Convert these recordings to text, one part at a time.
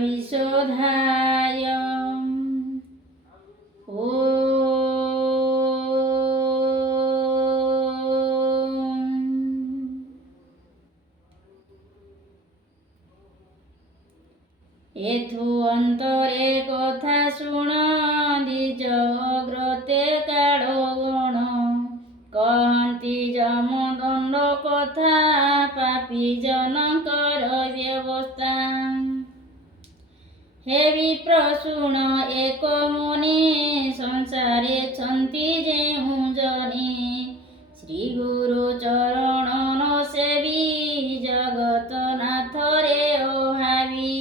विशोधाय एथु अंतरे कथा शुण द्विज अग्रते काढ़ गण कहती जमदंड कथा पापी जनकर व्यवस्था हे विप्र शुण एक मुनि संसारे छंती जेहु जने श्री गुरु चरण न सेवी जगत नाथ रे ओहावी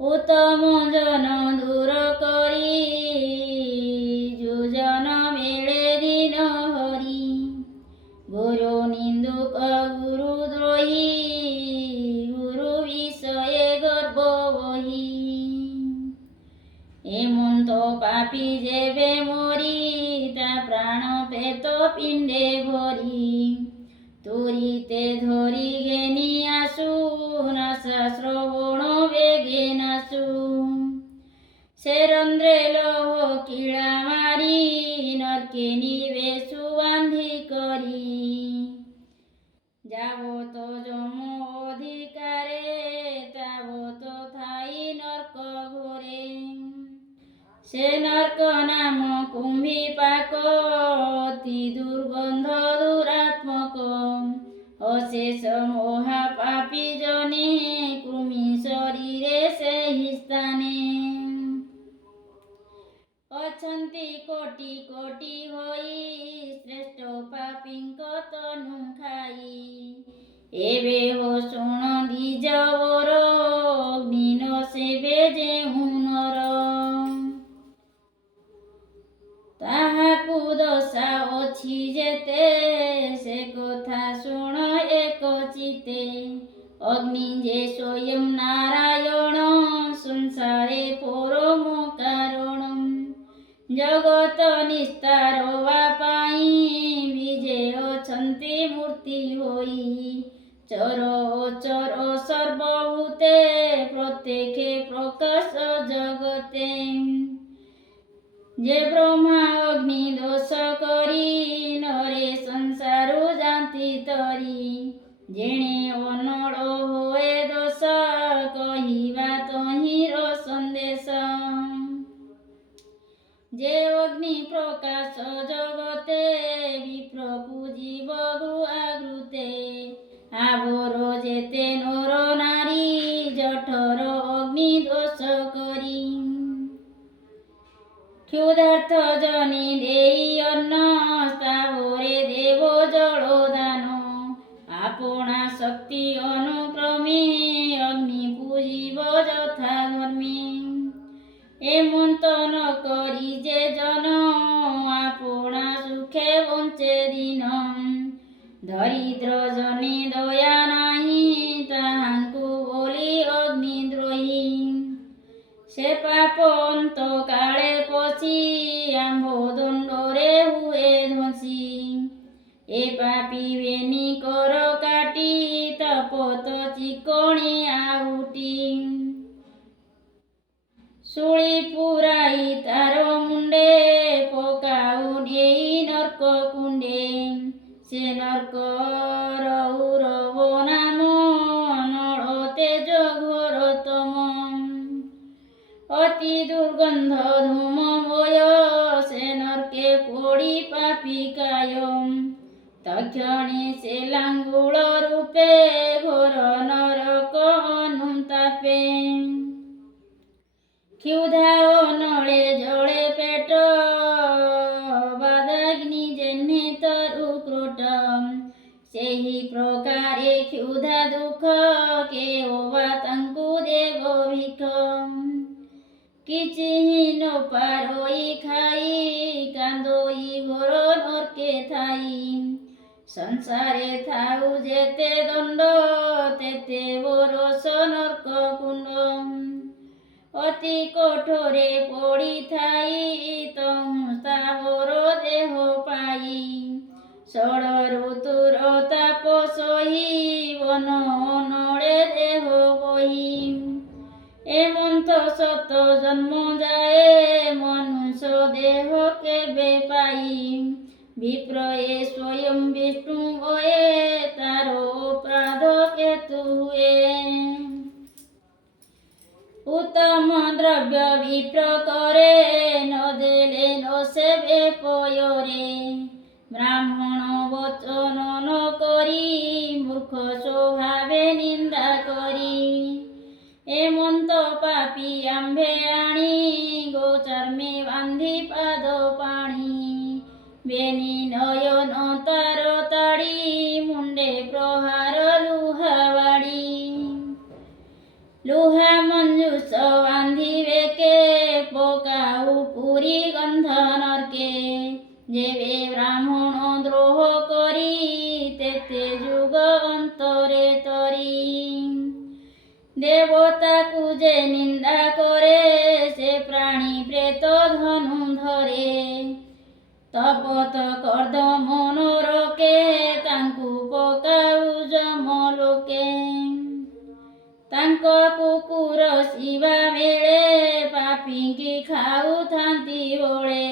उत्तम जन दूर करी जुजन मेले दिन हरि गुरु निंदुक गुरु द्रोही गुरु विषये गर्भ बही एमंत पापी जेबे मरी ता प्राण पेत पिंडे भरी तुरीते धरी घेनी आसु नासा श्रवण बेगे नासु शेरंद्रे लोह किड़ा मारी नरके निवेशु बांधी करी जाबो तो जमो अधिकारे ताबो तो थाई नरक घोरे से नरक नाम कुंभी पाक अति दुर्गंध दुरात्मक अशेष मोहा पापी जने कृमि शरीरे से ही स्थाने अछंती कोटि कोटि होई श्रेष्ठ पापींक तनु खाई एबे हो शुण द्विज वर अग्नि न सेवे जेहु नर ताहाकु दशा अछि जेते से कथा शुण एक चिते अग्नि जे स्वयं नारायण संसारे परम कारण जगत निस्तार पाई विजय अछंती मूर्ति होई चर अचर सर्वभूते प्रत्येके प्रकाश जगते जे ब्रह्मा अग्नि दोष करी नरे संसारु जाती तरी जेणे अनड़ होए दोष कहिबा तहिर संदेश जे अग्नि प्रकाश जगते विप्र पूजिब गृहागृते आवर जेते नर नारी जठर अग्नि दोष करी क्षुधार्थ जनि देई अन्न स्थावरे देव जलो दान आपना शक्ति अनुक्रमे अग्नि पूजिब यथा धर्मे एमंत न करी जे जन आपना सुखे बंचे दिन दरिद्र जने दया नाही ताहांकु बोली अग्निद्रोही से पाप अंत काले पशी आंभ दंडरे हुए धसी ए पापी बेनी कर काटी तपत चिकणी आहुटी सुली पुराई तार मुंडे पकाऊ देई नरक कुंडे से नरक रौरव नाम नड़ तेज घोरतम अति दुर्गंध धूममय से नरके पोड़ी पापी कायम तक्षणे से लांगुल रूपे घोर नरक अनुतापे क्षुधा नळे जळे पेट बादाग्नि जेन्हे तरु क्रोट सेही प्रकारे क्षुधा दुख केओवा तांकु देव भिख किछि न पारोई खाई कांदोई घोर नरके थाई संसारे थाउ जेते दंड तेते बरस नरक कुंड अति कठोरे पड़ी थाई तहु स्थावर देह पाई षड़ ऋतुर ताप सही वन नळे देह बही ଏମନ୍ତ ଶତ ଜନ୍ମ ଯାଏ ମନୁଷ୍ୟ ଦେହ କେବେ ପାଇ ବିପ୍ର ଏ ସ୍ୱୟଂ ବିଷ୍ଣୁ ହୁଏ ତାର ଅପରାଧ କେତୁ ହୁଏ। ଉତ୍ତମ ଦ୍ରବ୍ୟ ବିପ୍ର କରେ ନ ଦେଲେ ନ ସେବେ ପୟରେ ବ୍ରାହ୍ମଣ ବଚନ ନ କରି ମୂର୍ଖ ସ୍ୱଭାବେ ନିନ୍ଦା କରି ଏମନ୍ତ ପାପୀ ଆମ୍ଭେ ଆଣି ଗୋଚର୍ମେ ବାନ୍ଧି ପାଦ ପାଣି ବେନି ନୟନ ତାର ତାଡ଼ି ମୁଣ୍ଡେ ପ୍ରହାର ଲୁହା ବାଡ଼ି ଲୁହା ମଞ୍ଜୁଷ ବାନ୍ଧିବେ କେ ପକାଉ ପୁରୀ ଗନ୍ଧ ନର୍କେ ଯେବେ ବ୍ରାହ୍ମଣ ଦ୍ରୋହ କରି ତେତେ ଯୁଗ ଅନ୍ତରେ ତରି ଦେବତାକୁ ଯେ ନିନ୍ଦା କରେ ସେ ପ୍ରାଣୀ ପ୍ରେତ ଧନୁ ଧରେ ତପତ କର୍ଦ୍ଦମ ନରକେ ତାଙ୍କୁ ପକାଉ ଯମ ଲୋକେ ତାଙ୍କ କୁକୁର ଶିବା ବେଳେ ପାପୀଙ୍କି ଖାଉଥାନ୍ତି ବଳେ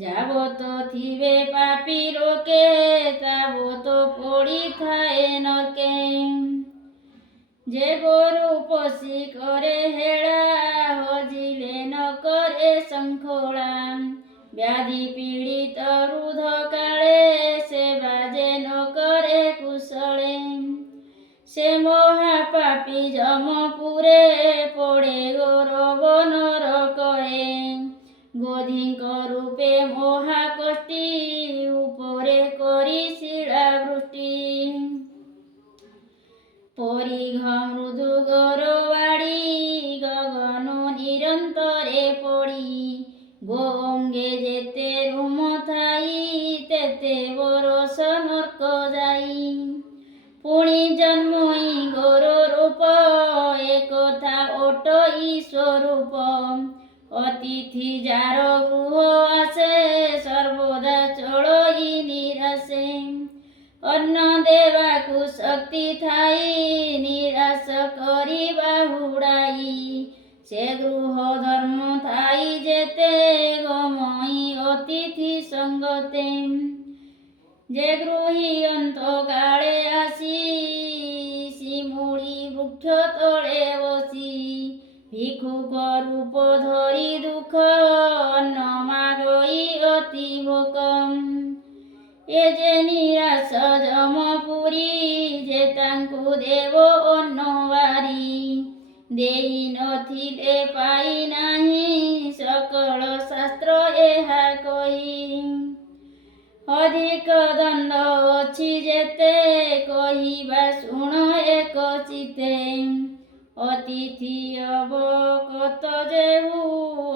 ଯାବତ ଥିବେ ପାପୀ ଲୋକେ ତାବତ ପଡ଼ିଥାଏ ନର୍କେ ଯେ ଗୋରୁ ପଶି କରେ ହେଳା ହଜିଲେ ନ କରେ ଶଙ୍ଖଳା ବ୍ୟାଧି ପୀଡ଼ିତ ରୁଧ କାଳେ ସେବା ଯେ ନ କରେ କୁଶଳେ ସେ ମହାପାପୀ ଯମପୁରେ ପଡ଼େ ଗୌରବ ନରକରେ ଗୋଧୀଙ୍କ ରୂପେ ମହାକଷ୍ଟି ଉପରେ କରି ଶିଳାବୃଷ୍ଟି ପରିଘ ମୃଦୁ ଗରବାଡ଼ି ଗଗନ ନିରନ୍ତରେ ପଡ଼ି ଗୋଅଙ୍ଗେ ଯେତେ ରୁମ ଥାଇ ତେତେ ବରଷ ନର୍କ ଯାଇ ପୁଣି ଜନ୍ମଇ ଗୋର ରୂପ ଏକଥା ଅଟଇ ସ୍ୱରୂପ ଅତିଥି ଯାର ଗୃହ ଆସେ ସର୍ବଦା ଚଳଇ ନିରାସେ ଅନ୍ନ ଦେବାକୁ ଶକ୍ତି ଥାଇ ନିରାଶ କରିବା ହୁଡ଼ାଇ ସେ ଗୃହ ଧର୍ମ ଥାଇ ଯେତେ ଗମଇ ଅତିଥି ସଙ୍ଗତେ ଯେ ଗୃହୀ ଅନ୍ତକାଳେ ଆସି ଶିମୁଳି ବୃକ୍ଷ ତଳେ ବସି ଭିକ୍ଷୁକ ରୂପ ଧରି ଦୁଃଖ ଅନ୍ନ ମାଗଇ ଅତି ଭୋକ ଏ ଯେ ନିରାଶ ଯମପୁରୀ ଯେ ତାଙ୍କୁ ଦେବ ଅନ୍ନ ବାରି ଦେଇ ନଥିଲେ ପାଇ ନାହିଁ ସକଳ ଶାସ୍ତ୍ର ଏହା କହି ଅଧିକ ଦଣ୍ଡ ଅଛି ଯେତେ କହିବା ଶୁଣ ଏକ ଚିତେ ଅତିଥି ଅବକତ ଯେହୁ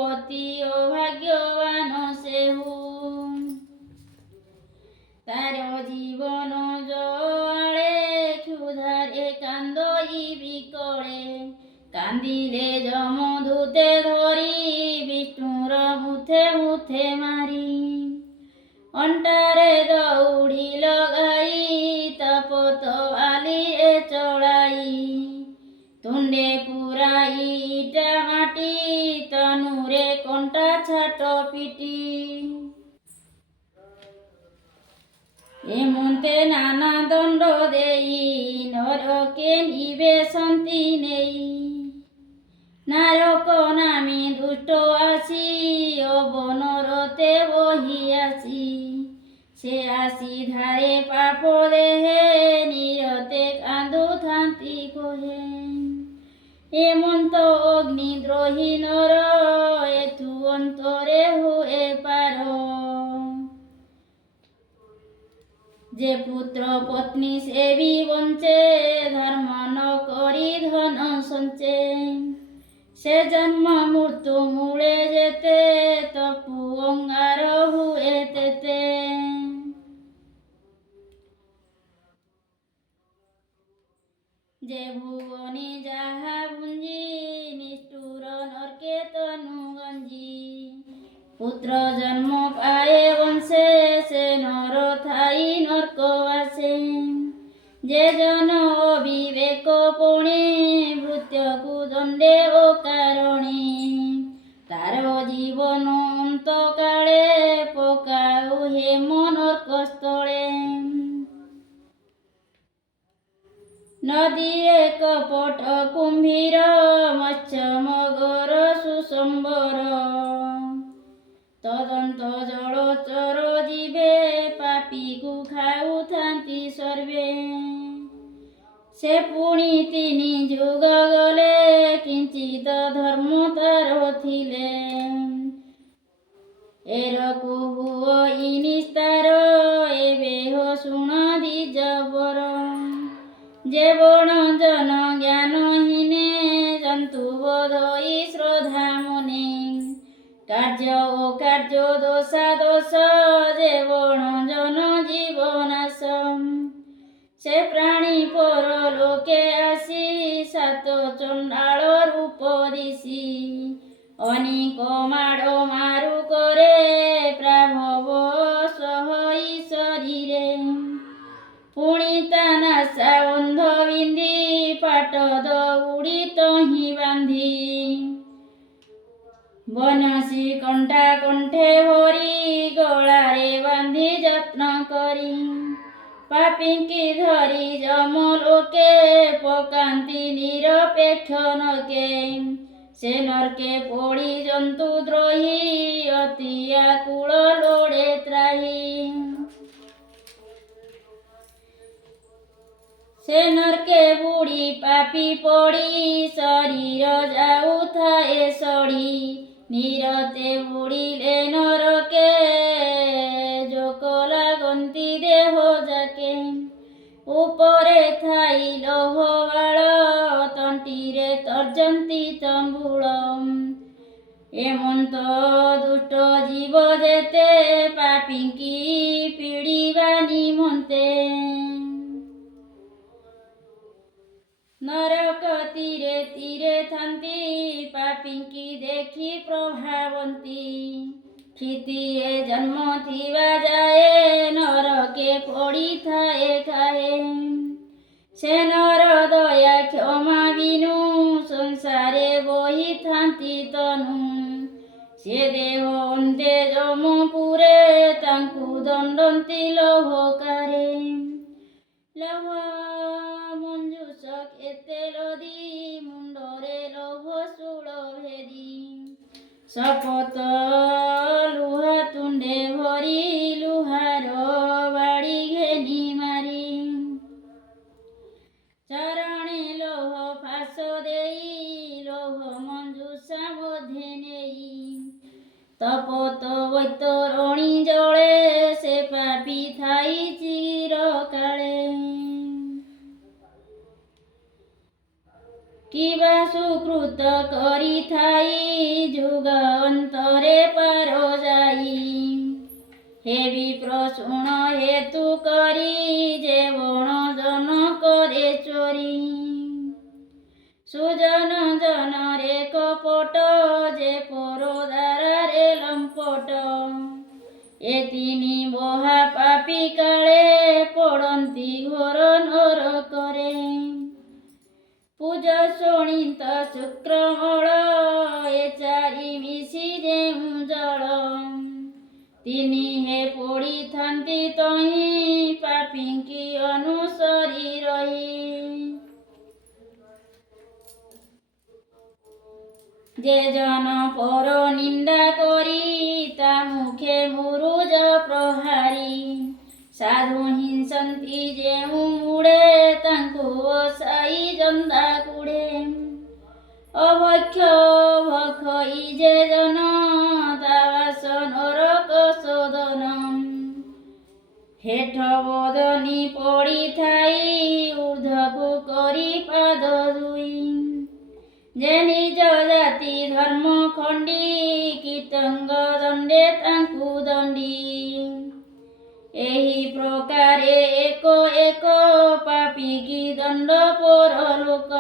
ଅତି ଅଭାଗ୍ୟବାନ ସେହୁ ତାର ଜୀବନ ଜଳେ କ୍ଷୁଧାରେ କାନ୍ଦଇ ବିକଳେ କାନ୍ଦିଲେ ଯମଦୂତେ ଧରି ବିଷ୍ଣୁର ମୁଥେ ମୁଥେ ମାରି ଅଣ୍ଟାରେ ଦଉଡ଼ି ଲଗାଇ ତପତ ବାଲିରେ ଚଳାଇ ତୁଣ୍ଡେ ପୁରାଇ ଇଟା ମାଟି ତନୁରେ କଣ୍ଟା ଛାଟ ପିଟି ଏମନ୍ତେ ନାନା ଦଣ୍ଡ ଦେଇ ନରକେ ନିବେଶନ୍ତି ନେଇ ନାରକ ନାମୀ ଦୁଷ୍ଟ ଆସି ଅବନରତେ ବହି ଆସି ସେ ଆସି ଧାରେ ପାପ ଦେହେ ନିରତେ କାନ୍ଦୁଥାନ୍ତି କହେ ଏମନ୍ତ ଅଗ୍ନିଦ୍ରୋହୀ ନର ଏଥୁ ଅନ୍ତରେ ହୁଏ ପାର ଯେ ପୁତ୍ର ପତ୍ନୀ ସେ ବି ବଞ୍ଚେ ଧର୍ମ ନ କରି ଧନ ସଞ୍ଚେ ସେ ଜନ୍ମ ମୃତ୍ୟୁ ମୂଳେ ଯେତେ ତପୁ ଅଙ୍ଗାର ହୁଏ ତେତେ ଯେ ଭୁବନି ଯାହା ଭୁଞ୍ଜି ନିଷ୍ଠୁର ନର୍କେ ତନୁ ଗଞ୍ଜି ପୁତ୍ର ଜନ୍ମ ପାଏ ବଂଶେ ସେ ନର ଥାଇ ନର୍କ ବାସେ ଯେ ଜନ ଅବିବେକ ପୁଣି ଭୃତ୍ୟ ତାକୁ ଦଣ୍ଡେ ଅକାରଣେ ତାର ଜୀବନ ଅନ୍ତକାଳେ ପକାଉ ହେମ ନର୍କସ୍ଥଳେ। ନଦୀରେ କପଟ କୁମ୍ଭୀର ମତ୍ସ୍ୟ ମଗର ସୁସମ୍ବର ତଦନ୍ତ ଜଳଚର ଯିବେ ପାପୀକୁ ଖାଉଥାନ୍ତି ସର୍ବେ। ସେ ପୁଣି 3 ଯୁଗ ଗଲେ କିଞ୍ଚିତ ଧର୍ମ ତାର ଥିଲେ ଏରକୁ ହୁଅ ଇନିସ୍ତାର ଏବେ ହୋ ଶୁଣ ଦ୍ୱିଜବର। ଯେ ବଣ ଜନ ଜ୍ଞାନହୀନେ ଜନ୍ତୁ ବୋଧଇ ଶ୍ରଦ୍ଧା ମନେ କାର୍ଯ୍ୟ ଓ କାର୍ଯ୍ୟ ଦୋଷା ଦୋଷ ଯେ ବଣ ଜନ ଜୀବନାଶ। ସେ ପ୍ରାଣୀ ପରଲୋକେ ଆସି 7 ଚଣ୍ଡାଳ ରୂପ ଦିଶି ଅନେକ ମାଡ଼ ମାରୁ କରେ ପ୍ରାଭବ ସହଇ ଶରୀରେ। ପୁଣି ତା ନାସା ବନ୍ଧ ବିନ୍ଧି ପାଟ ଦଉଡ଼ି ତହିଁ ବାନ୍ଧି ବନଶୀ କଣ୍ଟା କଣ୍ଠେ ଭରି ଗଳାରେ ବାନ୍ଧି ଯତ୍ନ କରି ପାପୀଙ୍କି ଧରି ଯମଲୋକେ ପକାନ୍ତି ନିରପେକ୍ଷ ନକେ। ସେ ନର୍କେ ପଡ଼ି ଜନ୍ତୁ ଦ୍ରୋହୀ ଅତି ଆକୁଳ ଲୋଡ଼େ ତ୍ରାହି। ସେ ନର୍କେ ବୁଡ଼ି ପାପୀ ପଡ଼ି ଶରୀର ଯାଉଥାଏ ସଢ଼ି ନିରତେ ବୁଡ଼ିଲେ ନରକେ ଜୋକ ଲାଗନ୍ତି ଦେହ ଯାକେ। ଉପରେ ଥାଇ ଲୋହବାଳ ତଣ୍ଟିରେ ତର୍ଜନ୍ତି ତମ୍ବୁଳ ଏମନ୍ତ ଦୁଷ୍ଟ ଜୀବ ଯେତେ ପାପୀଙ୍କି ପିଡ଼ିବା ନିମନ୍ତେ। ନରକ ତୀରେ ତୀରେ ଥାନ୍ତି ପାପୀଙ୍କି ଦେଖି ପ୍ରଭାବନ୍ତି କ୍ଷିତିଏ ଜନ୍ମ ଥିବା ଯାଏ ନରକେ ପଡ଼ିଥାଏ ଖାଏ। ସେ ନର ଦୟା କ୍ଷମା ବିନୁ ସଂସାରେ ବହିଥାନ୍ତି ତନୁ ସେ ଦେହ ଅନ୍ତେ ଯମପୁରେ ତାଙ୍କୁ ଦଣ୍ଡନ୍ତି ଲହକାରେ। ଲହ ମଞ୍ଜୁଷ କେତେ ଲଦି ମୁଣ୍ଡରେ ଲହ ଶୂଳ ଭେଦି ଶପଥ ଲୁହା ତୁଣ୍ଡେ ଭରି ଲୁହାର ବାଡ଼ି ଘେନି ମାରି ଚରଣେ ଲହ ଫାଶ ଦେଇ ଲହ ମଞ୍ଜୁଷା ମଧ୍ୟେ ନେଇ ତପତ ବୈତରଣୀ ଜଳେ ସେ ପାପୀ ଥାଇ ଚିରକାଳେ। କିବା ସୁକୃତ କରିଥାଇ ଯୁଗ ଅନ୍ତରେ ପାର ଯାଇ ହେବି ପ୍ରଶୁଣ ହେତୁ କରି ଯେ ବଣ ଜନ କରେ ଚୋରି। ସୁଜନ ଜନରେ କପଟ ଯେ ପର ଦାରାରେ ଲମ୍ପଟ ଏ 3 ମହା ପାପୀ କାଳେ ପଡ଼ନ୍ତି ଘୋର ନରକରେ। ପୂଜ ଶୋଣିତ ଶୁକ୍ରମଳ ଏ 4 ମିଶି ଯେଉଁ ଜଳ 3 ହେ ପଡ଼ିଥାନ୍ତି ତହିଁ ପାପୀଙ୍କି ଅନୁସରି ରହି। ଯେ ଜନ ପର ନିନ୍ଦା କରି ତା ମୁଖେ ମୁରୁଜ ପ୍ରହାରୀ ସାଧୁ ହିଂସନ୍ତି ଯେଉଁ ମୁଡ଼େ ତାଙ୍କୁ ଅସାଇ ଜନ୍ଦା କୁଡ଼େ। ଅଭକ୍ଷ ଭକ୍ଷଇ ଯେ ଜନ ତା ବାସ ନରକ ସଦନ ହେଠ ବଦନି ପଡ଼ିଥାଇ ଊର୍ଦ୍ଧ୍ୱକୁ କରି ପାଦ ଦୁଇ। ଯେ ନିଜ ଜାତି ଧର୍ମ ଖଣ୍ଡି କୀର୍ତ୍ତଙ୍ଗ ଦଣ୍ଡେ ତାଙ୍କୁ ଦଣ୍ଡି ଏହି ପ୍ରକାରେ ଏକ ଏକ ପାପୀକି ଦଣ୍ଡ ପରଲୋକ।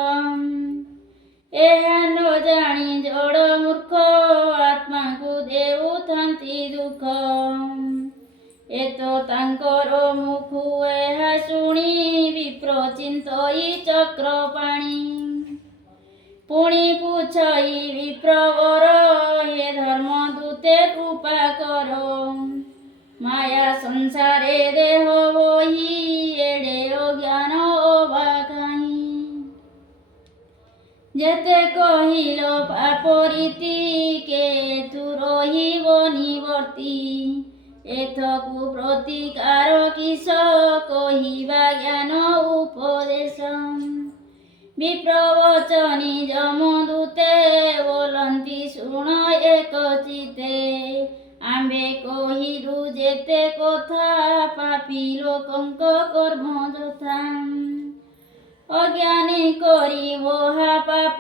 ଏହା ନ ଜାଣି ଜଡ଼ ମୂର୍ଖ ଆତ୍ମାକୁ ଦେଉଥାନ୍ତି ଦୁଃଖ ଏତ ତାଙ୍କର ମୁଖୁ ଏହା ଶୁଣି ବିପ୍ର ଚିନ୍ତଇ ଚକ୍ରପାଣି पुणी पूछई विप्रवर हे धर्मदूते कृपा करो माया संसारे देह वही एडे अज्ञान अबाकाही जेते कहिल पाप रीति के तू रहिब निवर्ती एथकु प्रतिकार किस कहिबा ज्ञान उपदेश विप्रवचनी जमदूते बोलंती शुण एक चिते आम्बे कहिलु जेते कथा पापी लोकंक कर्म यथा अज्ञानी करी बोहा पाप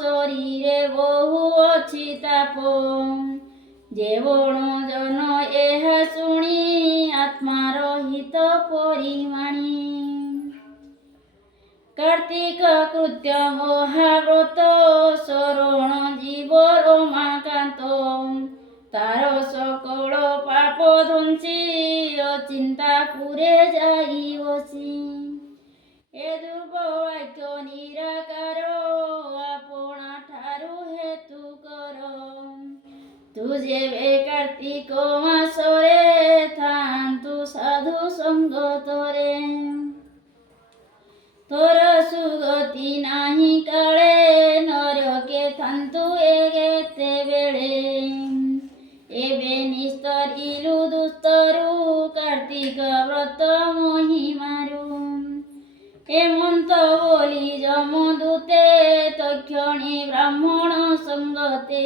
शरीरे बहु अछि ताप जे बण जन एहा शुणी आत्मार हित परिमाणी कार्तिक कृत्य महाव्रत शरण जीव रमाकांत तार सकल पाप ध्वंसी अचिंता पुरे जाई बसी ए ध्रुव वाक्य निराकार आपणा ठारू हेतु कर तु जेबे कार्तिक मासरे थांतु साधु संगतरे तोर सुगति नाही काळे नरके थांतु एगेते बेळे एबे निस्तरिलु दुस्तरु कार्तिक व्रत महिमारु हेमंत बोली जमदूते तक्षणी ब्राह्मण संगते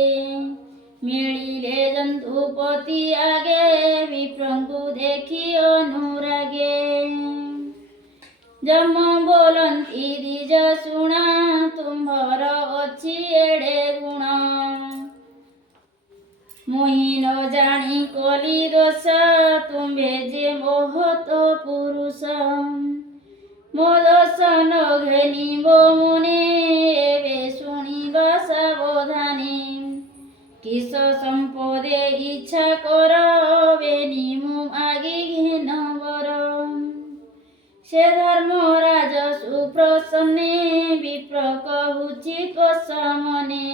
मिलिले जंतुपति आगे विप्रंकु देखी अनुरागे जम बोलंती दिज शुणा तुम्भर अछि एडे गुण मुहि न जानी कली दोष तुम्भे जे मोहत पुरुष मो दोष न घेनिब मुने एबे शुणिबा सावधाने किस संपदे इच्छा कर बेनि मु आगे घेन बर से धर्मराज सुप्रसन्ने विप्र कहुची कसामने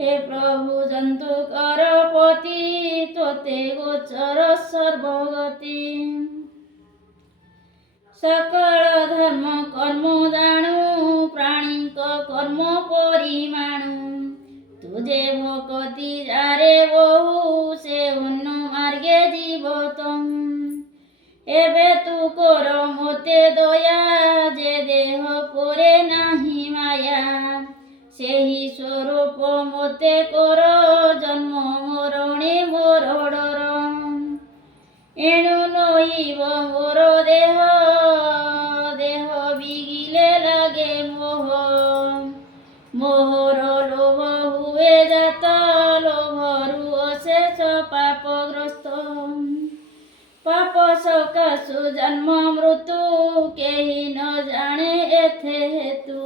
हे प्रभु जंतु कर पति तोते गोचर सर्वगति सकल धर्म कर्म जाणु प्राणी कर्म परिमाणु तुझे भक्ति जारे बहु से उन्न मार्गे जीवतम एबे तू कर मोते दया जे देह परे नाही माया सेही स्वरूप मोते कर जन्म मरणे मोर डर एणु नहिब मोर देह देह बिगिले लागे मोह मोहर लोभ हुए जात लोभरु अशेष पापग्रस्त पाप सकाशु जन्म मृत्यु केही न जाने एथे हेतु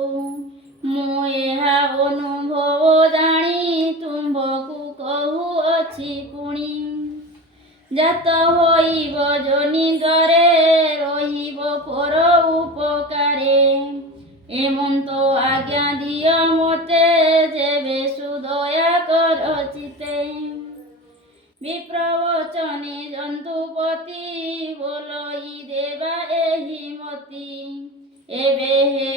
मु एहा अनुभव जानी तुम्भकु कहु अछि पुणी जात होइब जनि द्वारे रहिब पर उपकारे एमंत आज्ञा दिय मते जेबे सुदया कर चिते विप्रवचने जंतुपति बोलई देवा एहि मति एबे हे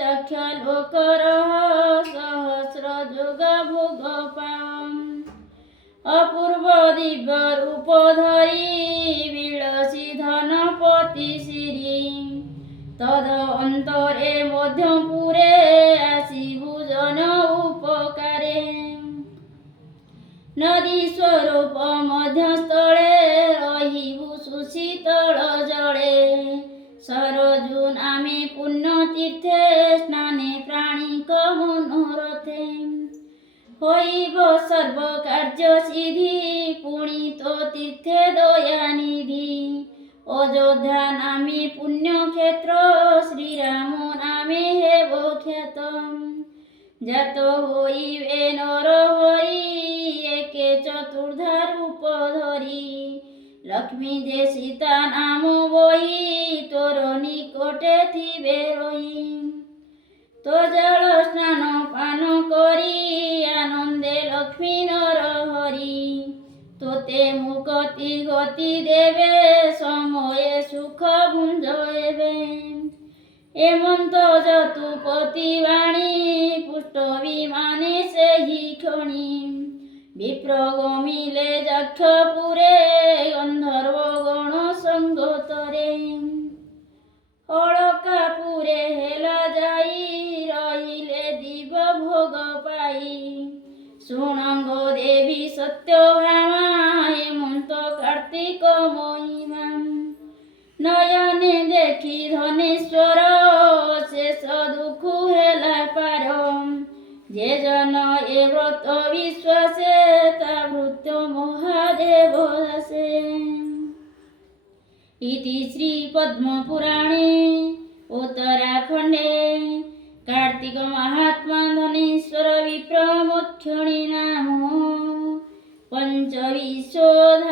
यक्ष लोकर सहस्र जुग भोग पाम अपूर्व दिव्य रूप धरी विलसी धनपति श्री तद अंतरे मध्यपुरे आसिबु जन उपकारे नदी स्वरूप मध्यस्थले रहिबु सुशीतल जले सरजु नामे पुण्य तीर्थे स्नाने प्राणिक मनोरथे होइब सर्व कार्य सिद्धि पुणित तीर्थे दयानिधि अयोध्या नामे पुण्य क्षेत्र श्रीराम नामे हेब ख्यात जात होइबे नर होई एके चतुर्धा रूप धरी लक्ष्मी जे सीता नाम बही तोर निकटे थिबे रही तो जल स्नान पान करी आनंदे लक्ष्मी नर हरि तोते मुक्ति गति देवे समये सुख भुंज एवे एमंत जतुपति वाणी पुष्ट विमाने से ही क्षणी विप्र गमिले जाक्षपुरे गंधर्व गण संगतरे अलकापुरे हेला जाई रहिले दिव भोग पाई सुनंग देवी सत्यभामा हेमंत कार्तिक महिमा नयने देखी धनेश्वर शेष दुख हेला पार जे जन ए व्रत विश्वासे ता भृत्य महादेव दासे इति श्री पद्म पुराणे उत्तराखंडे कार्तिक महात्मा धनेश्वर विप्र मोक्षणी नाम पंचविंशोऽध्यायः।